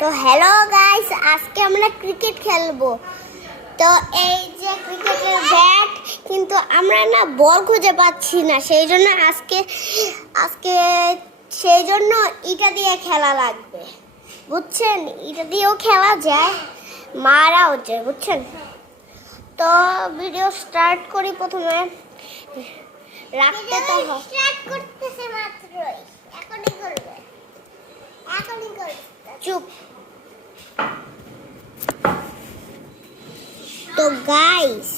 তো hello guys, আজকে আমরা ক্রিকেট খেলবো। তো এই যে ক্রিকেটের ব্যাট, কিন্তু আমরা না বল খুঁজে পাচ্ছি না, সেই জন্য আজকে সেই জন্য এটা দিয়ে খেলা লাগবে, বুঝছেন? এটা দিয়েও খেলা যায়, মারাও যায়, বুঝছেন? তো ভিডিও স্টার্ট করি। প্রথমে রাখতে তো স্টার্ট করতেছে মাত্রই, এখনই করবে, এখনই করবে, চুপ। তো গাইস,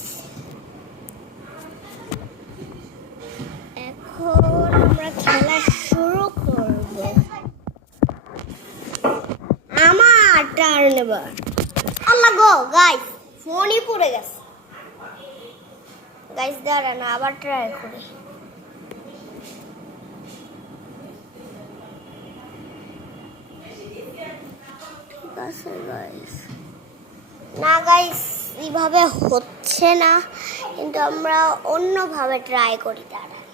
এখন আমরা খেলা শুরু করব। আমার টার্ন এবার। আল্লাহ গো গাইস, ফোনই পড়ে গেছে। গাইস দাঁড়ান, আবার ট্রাই করি। ঠিক আছে গাইস। না গাইস, এইভাবে হচ্ছে না, কিন্তু আমরা অন্যভাবে ট্রাই করি। দাঁড়ান,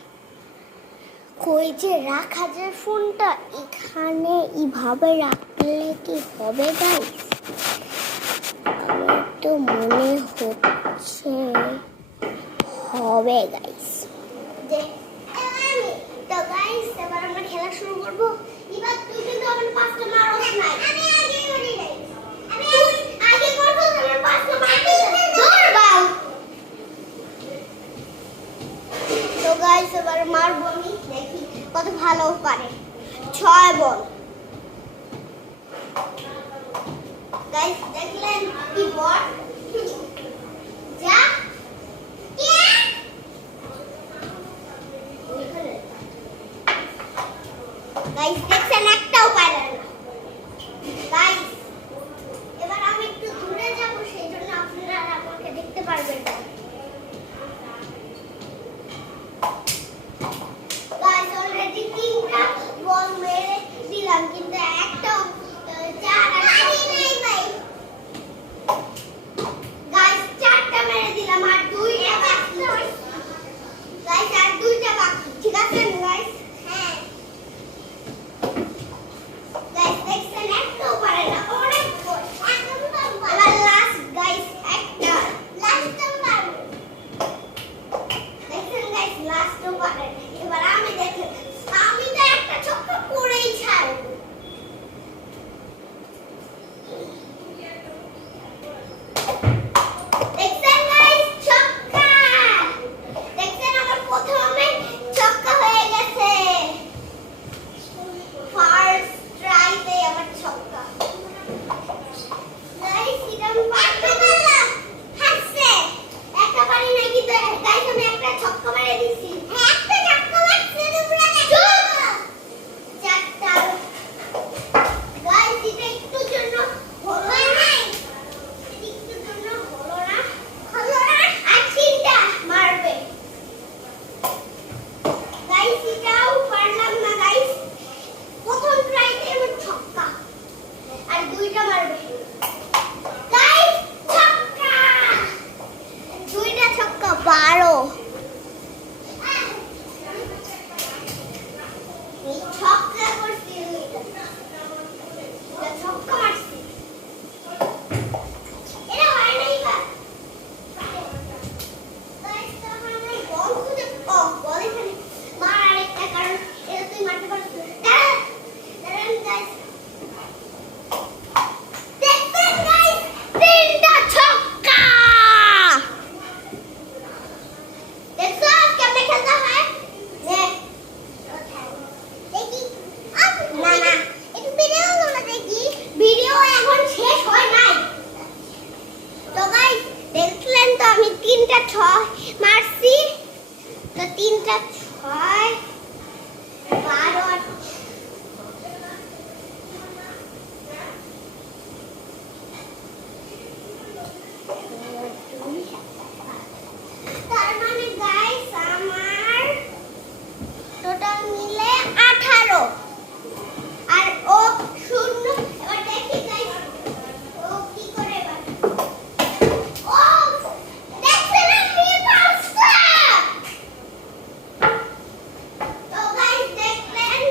কই যে রাখা যায় ফোনটা? এখানে এইভাবে রাখলে কি হবে গাইস? আমার তো মনে হচ্ছে হবে গাইস। তো গাইস, এবার আমরা খেলা শুরু করব। এবার তুই কিন্তু আমার পাঁচটা মারছ নাই, আমি আগে করি নাই, আমি আগে করব, আমার পাঁচটা মারতে দৌড় বাউ। তো গাইস, এবার মারবো আমি, দেখি কত ভালো পারে। 6 বল। গাইস দেখলেন কি বল? যা গাইস, দেখছেন একটাও পারে না। গাইস, এবার আমি একটু দূরে যাব, সেই জন্য আপনারা আমাকে দেখতে পারবেন না। গাইস, অলরেডি 3টা বল মেরে দিলাম, কিন্তু একটাও চার পারি নাই ভাই। গাইস, 4টা মেরে দিলাম, আর 2টা বাকি। গাইস, আর 2টা বাকি, ঠিক আছে গাইস? হ্যাঁ গাইস, দেখছেন একটাও পারে না, অনেক বল। এবার লাস্ট গাইস, একটা লাস্টও পারবো। দেখছেন গাইস, লাস্টও পারে না। এবার আমি দেখেন, আমি তো একটা ছক্কা করেই ছাড়বো। দেখছেন গাইস, ছক্কা। দেখছেন আমার প্রথমে ছক্কা হয়ে গেছে, ফার্স্ট ট্রাইতে আমার ছক্কা। গাইস, এটা আমি পারবো না, হাসছে। একটা পারি না, কিন্তু গাইস আমি একটা ছক্কা মেরে দিছি। একটা ছক্কা মারছে তোমরা দেখো। চারটা। গাইস, এটা একটু জন্য হলো না, একটু জন্য হলো না, আর 3টা মারবে। গাইস, এটাও পারলাম না গাইস, প্রথম ট্রাইতে আমার ছক্কা, আর 2টা মারবে। গাইস, ছক্কা, 2টা ছক্কা, 12। এই ছক্কা করছি, 2টা ছক্কা মারছি। এটা হয় নাই বা গাইস, তখন আমি বল খুঁজে বল এখানে মার, আরেকটা, কারণ এটা তুই মারতে পারছিস না। দাঁড়ান গাইস, দেখবেন গাইস, 3টা ছক্কা। দেখছো কেমনে খেলতে হয়? দেখি না না, একটু ভিডিও গুলো দেখি, ভিডিও এখন শেষ হয় নাই। তো গাইস, দেখলেন তো আমি 3টা 6 মারছি। তো 3টা 6, 12। তার মানে গাইস, আমার টোটাল মিলে 18, আর ও 0। এবার দেখি গাইস, ও কি করে এবার। ও দেখছেন আমি পারছি। তো গাইস দেখলেন,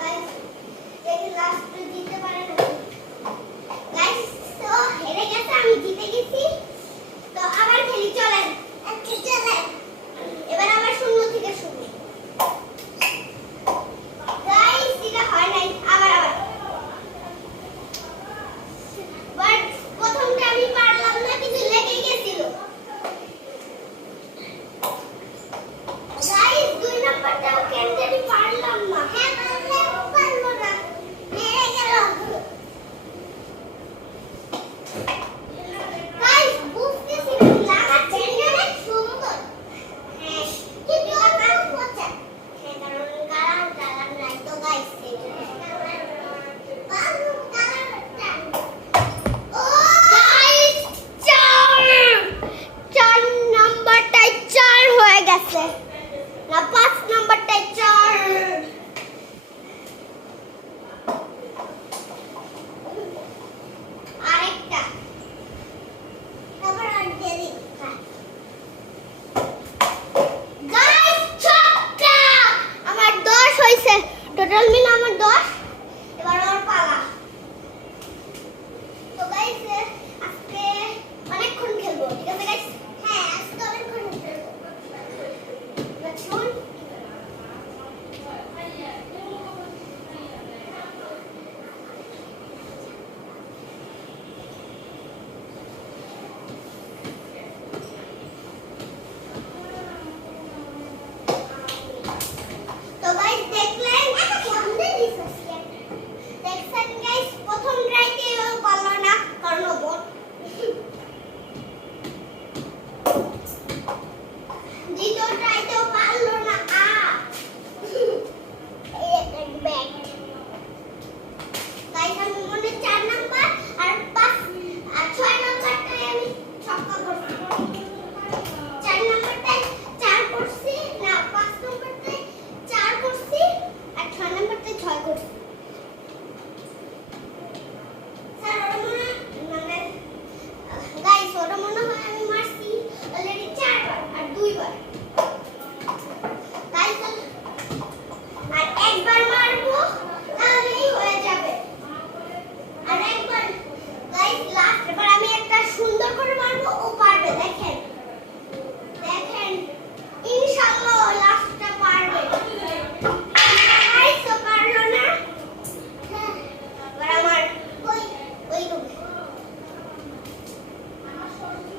গাইস, দেখি লাস্টে জিততে পারে নাকি। গাইস তো হেরে গেছে, আমি জিতে গেছি। তো আবার খেলি, চলেন। আচ্ছা চলেন, এবার আবার শূন্য থেকে শুরু। গাইস এটা হয় নাই, আবার বাট প্রথমটা আমি পারলাম না, কিছু লেগে গেছিল। গাইস 2 নাম্বারটাও কেন জানি পারলাম না। হ্যাঁ পারলো না, হেরে গেল। গাইস বুঝতেছি না, লাগাচ্ছি অনেক সুন্দর। হ্যাঁ কিন্তু আমার পচা, হ্যাঁ কারণ কালার নাই তো গাইস। না 5 নাম্বারটাই 4। আরেকটা আবার আর দেরি। গাইস ছক্কা, আমার 10 হইছে, টোটাল মিলে আমার 10। এবার আমার পালা। তো গাইস আজকে অনেকক্ষণ খেলবো, ঠিক আছে গাইস? হ্যাঁ আজকে অনেকক্ষণ খেলবো। শুন তো গাইস দেখলেন, দেখছেন গাইস প্রথম ট্রাইতে পারলো না, কারণ বোন। দ্বিতীয় ট্রাইতেও পারলো না। ব্যাগ গাইস আমি মনে 4 নাম্বার আর 5 আর 6 নাম্বারটাই আমি ছক্কা করছি। 4 নাম্বারটাই 4 করছি, না 5 নাম্বারটাই 4 করছি আর 6 নাম্বারটাই 6 করছি। স্যার ওরা মানে গাইস ওরা মনে হয় আমি মারছি অলরেডি 4 বার আর 2 বার। গাইস আর একবার মারবো তাহলেই হয়ে যাবে। আর একবার গাইস লাস্ট এবার আমি একটা সুন্দর করে মারবো, ও পারবে। দেখেন দেখেন ইনশাআল্লাহ লাস্টটা পারবে। গাইস ও পারলো না। এবার আমার ওই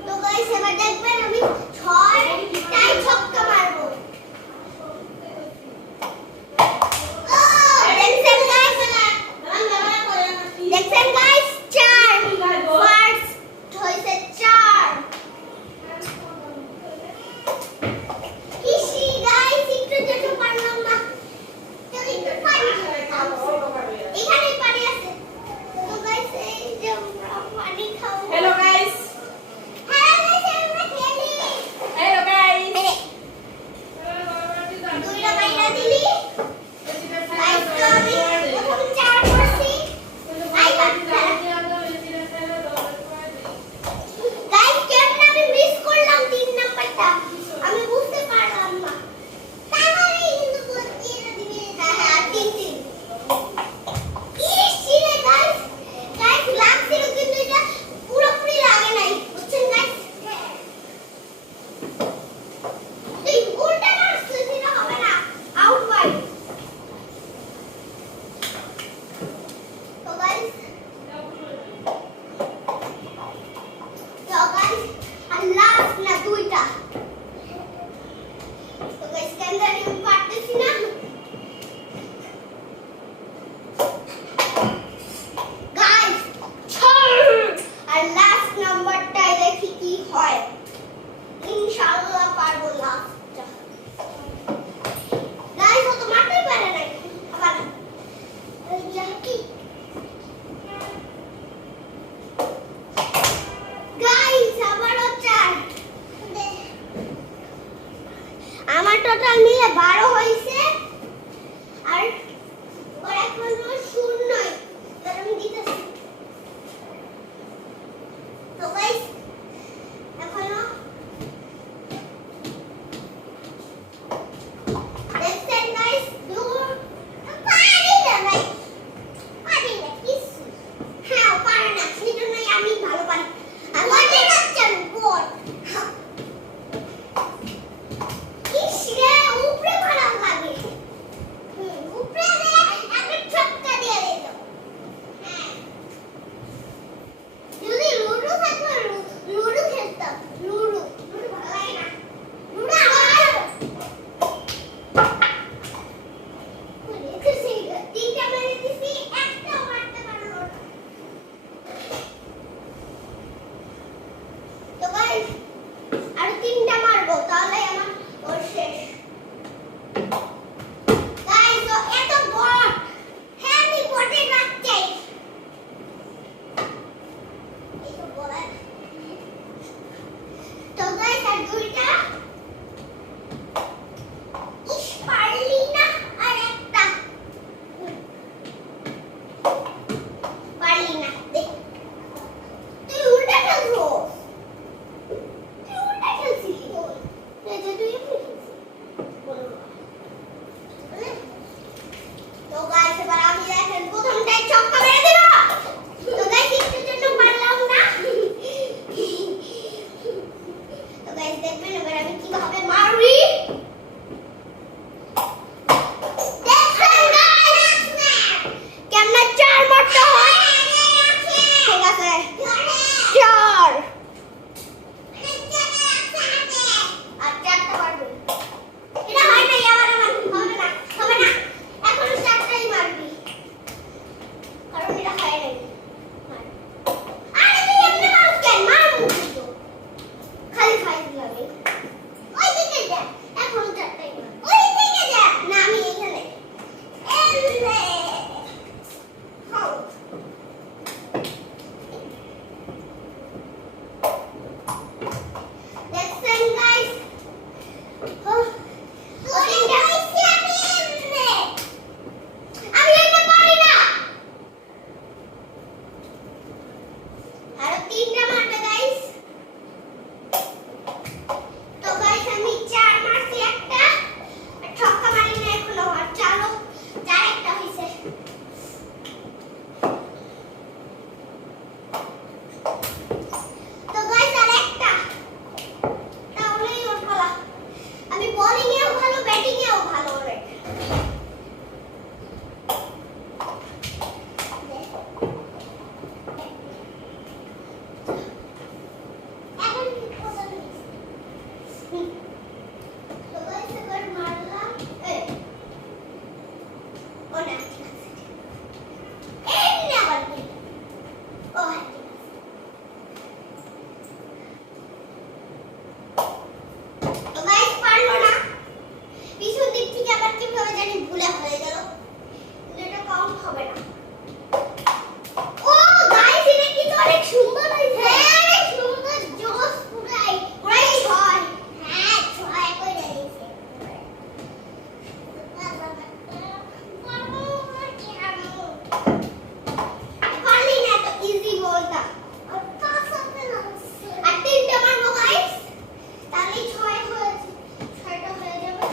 তো গাইস এবার দেখবেন আমি 6টাই ছক্কা মারবো। দেখছেন গাইস 4 ফার্স্ট হইছে 4। কিসি গাইস একটু যেতে পারলাম না, তো একটু পারি এখানেই পারি আছে। তো গাইস এই যে আমরা পানি খাবো। Hello guys. হ্যাঁ গাইস আমরা খেলি। Hello guys. দুইটা বাইরা দিলি গাইস। তো আমি প্রথম 4 করছি। আই বাচ্চা গাইস কেমন আমি মিস করলাম 3 নাম্বারটা, আমি বুঝতে পারলাম না। তাহলে কিন্তু বলছি এটা দিবি। হ্যাঁ হ্যাঁ 3 ইস রে গাইস, গাইস লাগছিল কিন্তু এটা পুরোপুরি লাগে নাই, বুঝছেন গাইস? এই উল্টা মারছিস, এটা হবে না, আউট বাই। তো গাইস আর লাস্ট না 2টা। তো গাইস কেন জানি আমি পারতেছি না। গাইস আর লাস্ট নাম্বারটাই দেখি কি হয়। ইনশাআল্লাহ পারবো লাস্টটা। গাইস ও তো মারতেই পারে না। আবার কি গাইস আবারও 4। আমার টোটাল মিলে 12 হইছে আর ওর এখনো শূন্য ছক্কা মেরে দিল। তো গাইস একটুর জন্য পারলাম না। তো গাইস দেখবেন এবার আমি কিভাবে মারি। দেখেন গাইস কেমনে চার মারতে হয়। ঠিক আছে 4 আর 4টা মারবি। এটা হয় না, আবার হবে না, হবে না। এখন 4টাই মারবি, কারণ এটা হয় নাই। আরে তুই এমনি মারছ কেন? মার মুখে তো খালি খাই দিলাম। ওই দিকে যা, এখন 4টাই মার। ওই দিকে যা না, আমি এখানে এমনে হাউ। দেখছেন গাইস, আমি এটা পারি না। আরো 3টা মারবে গাইস। তো গাইস আমি 4 মারছি, একটা আর ছক্কা মারি না এখনো। আর চারও 4 একটা হইছে। তো গাইস আর একটা, তাহলেই ওর পালা। আমি বোলিং এও ভালো, ব্যাটিং এও ভালো রে। এখন কোথায় নিস? তো গাইস এবার মারলাম। এই ও না, ঠিক আছে। এই না আবার কি? ও হ্যাঁ, ঠিক আছে। তো গাইস পারলো না। পিছন দিক থেকে আবার কিভাবে জানি ভুলে হয়ে গেল। এটা কাউন্ট হবে না। ও গাইস এটা কিন্তু অনেক সুন্দর হয়েছে। হ্যাঁ সুন্দর, জোস পুরাই পুরাই 6। হ্যাঁ 6 কইরা দিয়েছে। পারলি না তো ইজি বলটা। আর 3টা মারবো গাইস, তাহলে 6 হয়েছে। 6টা হয়ে যাবে।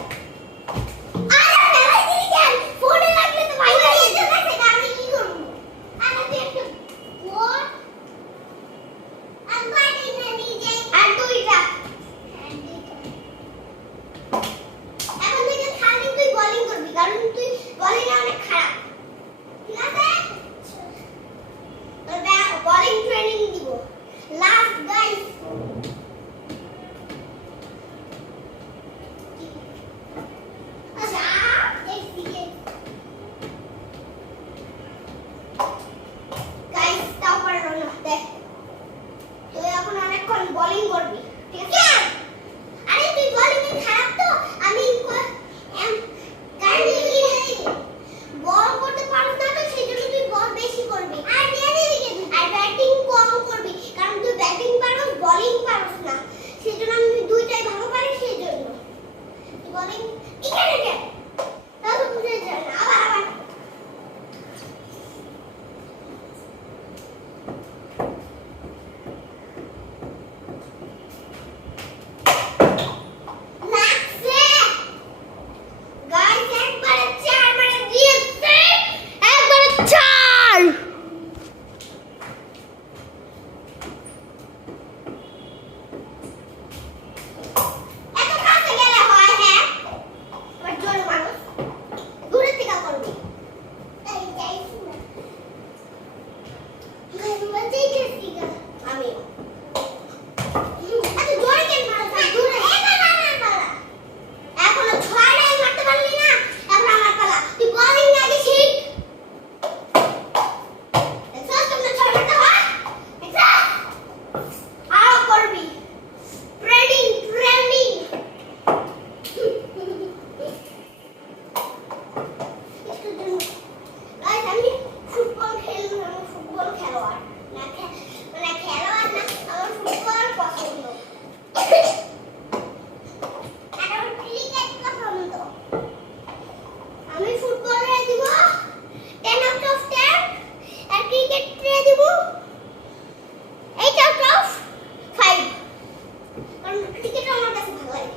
আরে ফেলাই দিলি কেন? ফোনে লাগলে তো ভাই ভাই এসে গেছে, আমি কি করব? আরে তুই একটু বল। আর বাড়ি না নিয়ে যাই। আর 2টা। এখন থেকে খালি তুই বোলিং করবি, কারণ তুই বোলিং এ অনেক খারাপ। ঠিক আছে? তোর বোলিং ট্রেনিং দিব। Last guys. আচ্ছা দেখি গাইস, তাও পারলো না। দেখ তুই এখন অনেকক্ষণ বোলিং করবি, ঠিক আছে? আরে তুই বোলিং এ খারাপ তো, আমি বল করতে পারছ না, তো সেই জন্য তুই বল বেশি করবি। আর আর ব্যাটিং কম করবি, কারণ তুই ব্যাটিং পারস, বোলিং পারস না। সেই জন্য আমি 2টাই ভালো পারি, সেই জন্য তুই বোলিং এখানে কে তাহলে বুঝে যায় না। আবার লাগছে গাইস, একবারে 4 মারে দিয়েছে, একবারে 4। এত কাছে গেলে হয়? হ্যাঁ এবার জোরে মানুষ দূরে থেকে করবি। এই যাইছি না বাজে গেছি গা আমি। এত জোরে কেন মারছ? দূরে এবার আমার পালা। এখনো 6টাই মারতে পারলি না, এখন আমার পালা। তুই বোলিং আগে শিখ। দেখছস কেমনে 6 মারতে হয়? দেখছস? আরো করবি। Training training. গাইস আমি ফুটবল খেললাম, ফুটবল খেলোয়াড় না, মানে খেলোয়াড় না, আমার ফুটবল পছন্দ। আর আমার ক্রিকেট পছন্দ। আমি ফুটবলে দিব 10 আউট অফ 10, আর ক্রিকেটে দিব 8 আউট অফ 5, কারণ ক্রিকেট আমার কাছে ভালো লাগে।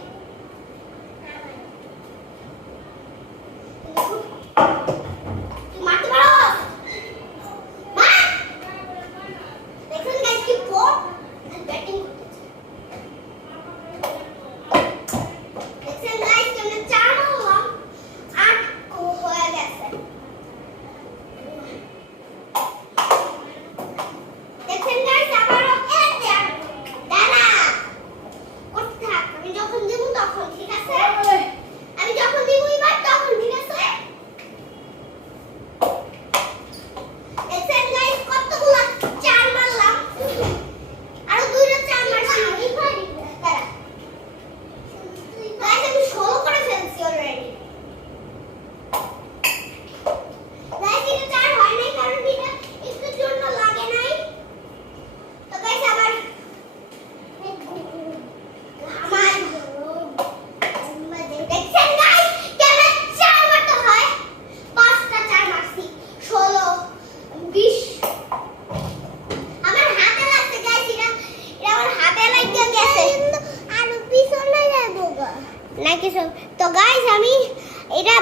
তুই মারতে পারো?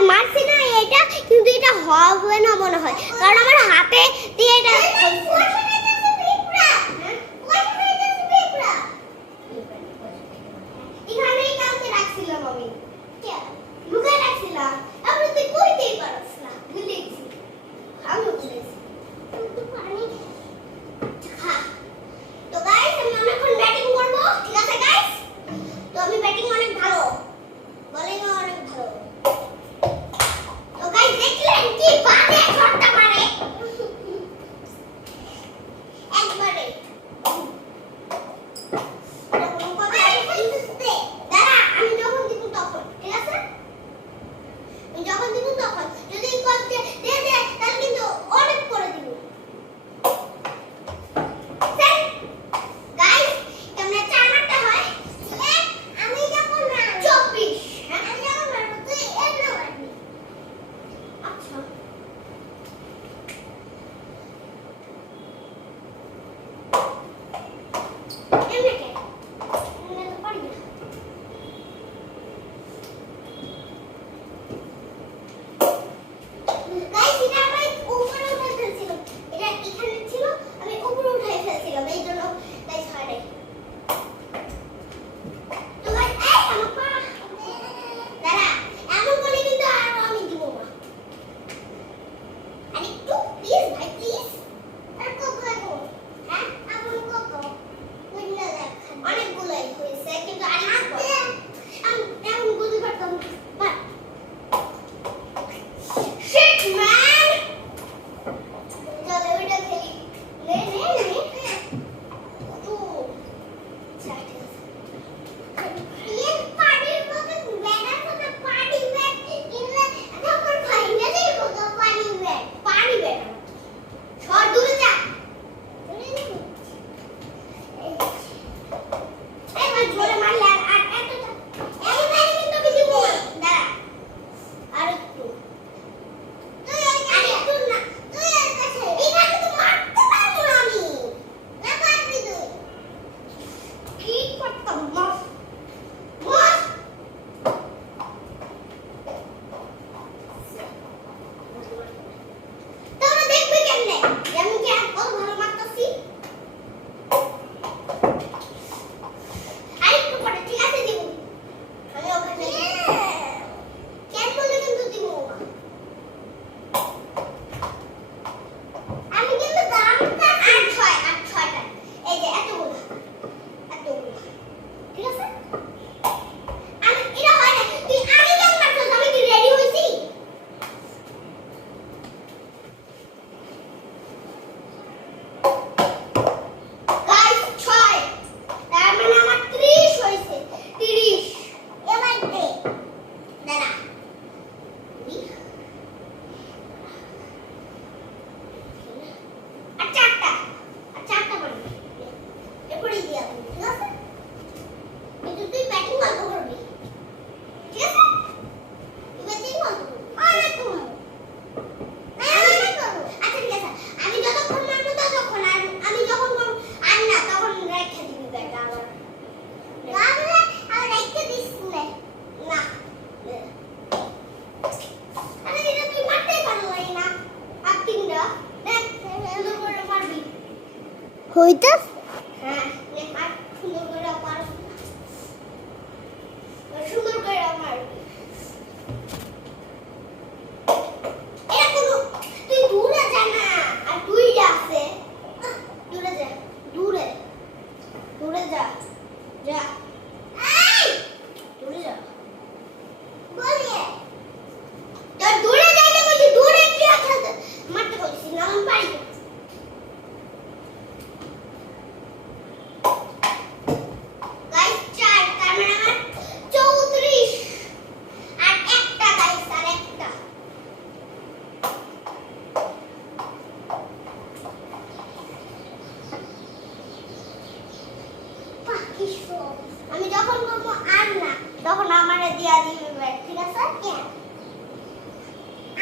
মারছি না এটা, কিন্তু এটা হবে না মনে হয়, কারণ আমার হাতে দিয়ে এটা এখানেই কালকে রাখছিলাম আমি, লুকায় রাখছিলাম, তারপরে তুই কইতেই পারছ না, ভুলে গেছি, আমি ভুলে গেছি। তো গাইস আমি অনেকক্ষণ ব্যাটিং করবো, ঠিক আছে গাইস? তো আমি ব্যাটিং অনেক ভালো, বোলিং অনেক ভালো। তো গাইস দেখলেন কি বাজে শটটা মারে একবারে। দাঁড়া, আমি যখন দিব তখন, ঠিক আছে? আমি যখন দিব তখন যদি করতে দিয়ে দে তাহলে কিন্তু অনেক করে দিব। গাইস কেমনে চার মারতে হয়? আমি যখন 24, হ্যাঁ আমি যখন মারবো তুই এর না মারবি। আচ্ছা এমনে কে এমনে তো পারি না। গাইস এটা আমি উপরে উঠে ফেলছিলাম, এটা এখানে ছিল, আমি উপরে উঠাই ফেলছিলাম, এই জন্য গাইস হয় নাই। তো গাইস এই আমার পা দাঁড়া, এমন বলে কিন্তু আর আমি দিব না। আর একটু প্লিজ ভাই প্লিজ, আর কত লাগবে? হ্যাঁ আপন কত বুঝলা দেখ, অনেকগুলাই হয়েছে কিন্তু আর একটু আমি এমন বুঝতে পারতাম না। বাট শিট ম্যান, চলো ওইটা খেলি। নে নে নে তো চাটি এই পানির মধ্যে ব্যাটার মধ্যে পানি ব্যাট কিনলে তখন ফাইনালি কত পানি ব্যাট সর দূরে যা। এই ভাই জোরে মারলে আর এতটা এই পানি কিন্তু আমি দিব না। দাঁড়া আর একটু, তুই আর একটু না, তুই এর কাছে এখানে তো মারতে পারবো না আমি, না পারবি তুই কি করতাম মার মার। তোমরা দেখবে কেমনে যে আমি কি আর কত ভালো মারতাছি। আরেকটু পরে ঠিক আছে দিব, আমি ওখানে কেন বলে কিন্তু দিব না। আমি কিন্তু দামটা 8-6টা, এই যে এতগুলো ঠিক আছে। আমি এটা হয় না, তুই আগে কেন মারছিস? আমি কি রেডি হইছি? গাইস 6, তার মানে আমার 30 হইছে, 30 এবার দে। দাঁড়া আর চারটা মারবি, এরপরে দিয়া দিবি, ঠিক আছে? কিন্তু তুই ব্যাটিং অল্প করবি, ঠিক আছে? তুই ব্যাটিং অল্প করবি, অনেক করবো, অনেক করবো। আচ্ছা ঠিক আছে, আমি যতক্ষণ মারবো ততক্ষণ, আর আমি যখন করবো আর না তখন রেখে দিবি ব্যাটটা আবার। তাহলে আর রেখে দিস না, না আরে এটা তুই মারতেই পারলি না, অ্যাক্টিংটা দেখ সুন্দর করে মারবি। হইতাস? হ্যাঁ নে আর সুন্দর করে মার, সুন্দর করে মারবি। এটা কোনো তুই দূরে যা না, আর দুইটা আছে, দূরে যা, দূরে যা যা, এই দূরে যা বলিয়ে তোর দূরে যাইলে বলছি, দূরে কি আছে মারতে বলছি না, আমি পারি না। গাইস 4, তার মানে আমার 34 আর একটা গাইস, আর একটা। আমি যখন বলবো আর না তখন আমারে দিয়া দিবি ব্যাট, ঠিক আছে?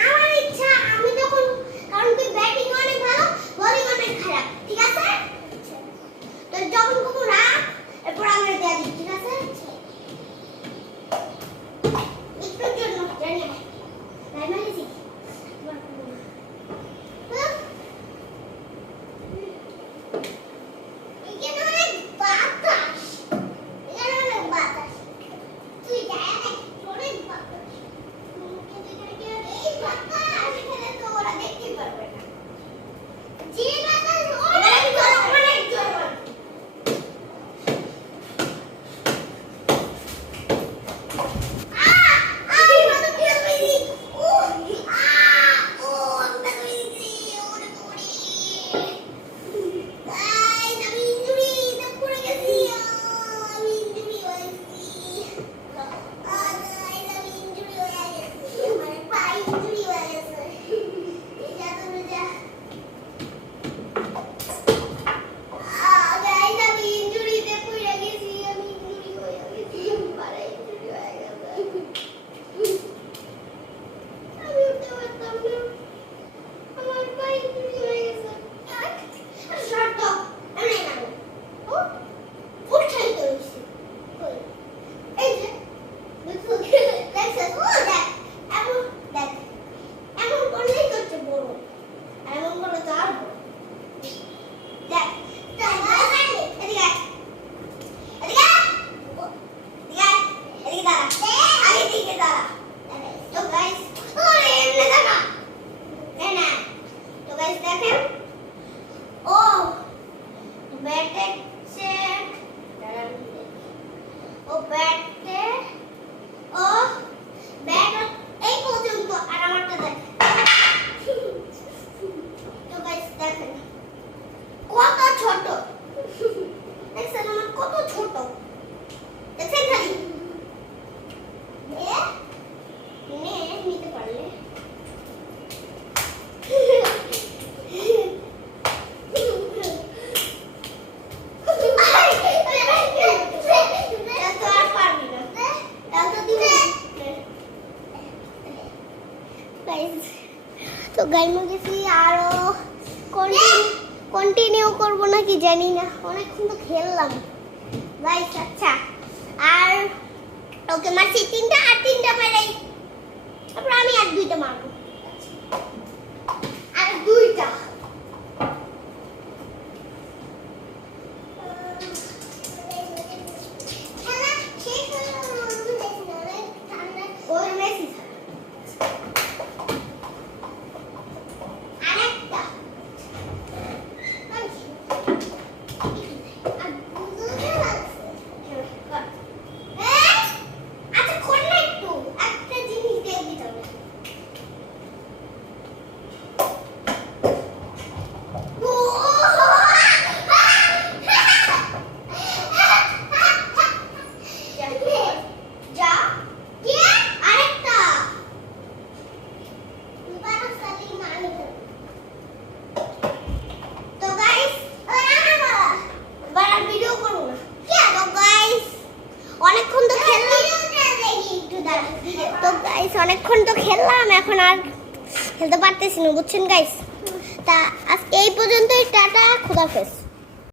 আমার ইচ্ছা, আমি যখন, কারণ তুই ব্যাটিং অনেক ভালো, বোলিং অনেক খারাপ, ঠিক আছে? তো যখন বলবো না এরপর আমারে দিয়া দিবি, ঠিক আছে? একটুর জন্য জানি না গাইস তো গাইমে গেছি আরো কন্টিনিউ করবো নাকি জানি না, অনেকক্ষণ তো খেললাম গাইস। আচ্ছা আর ওকে মারছি 3টা আর 3টা মেরেই তারপর আমি আর 2টা মারবো, আর 2টা। খেলা শেষ হলো, অনেক ঠান্ডা ওই মেসি আরেকটা আচ্ছা কোন না একটু একটা জিনিস দিয়ে দিতে হবে। যা কে আরেকটা তো গাইস ভিডিও করব না তো গাইস অনেকক্ষণ তো খেললাম, তো গাইস অনেকক্ষণ তো খেললাম, এখন আর খেলতে পারতেছি না বুঝছেন গাইস। তা আজকে এই পর্যন্তই, টাটা, খোদাফেজ।